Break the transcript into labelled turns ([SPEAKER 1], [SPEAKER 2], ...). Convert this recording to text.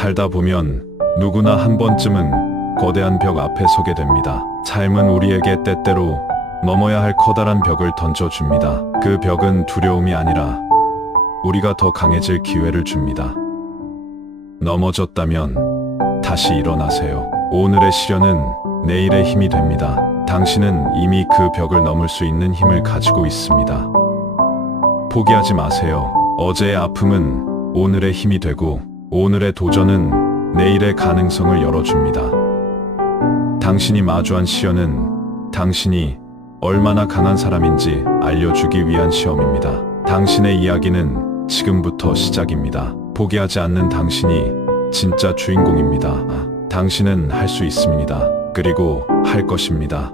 [SPEAKER 1] 살다 보면 누구나 한 번쯤은 거대한 벽 앞에 서게 됩니다. 삶은 우리에게 때때로 넘어야 할 커다란 벽을 던져줍니다. 그 벽은 두려움이 아니라 우리가 더 강해질 기회를 줍니다. 넘어졌다면 다시 일어나세요. 오늘의 시련은 내일의 힘이 됩니다. 당신은 이미 그 벽을 넘을 수 있는 힘을 가지고 있습니다. 포기하지 마세요. 어제의 아픔은 오늘의 힘이 되고 오늘의 도전은 내일의 가능성을 열어줍니다. 당신이 마주한 시련은 당신이 얼마나 강한 사람인지 알려주기 위한 시험입니다. 당신의 이야기는 지금부터 시작입니다. 포기하지 않는 당신이 진짜 주인공입니다. 당신은 할 수 있습니다. 그리고 할 것입니다.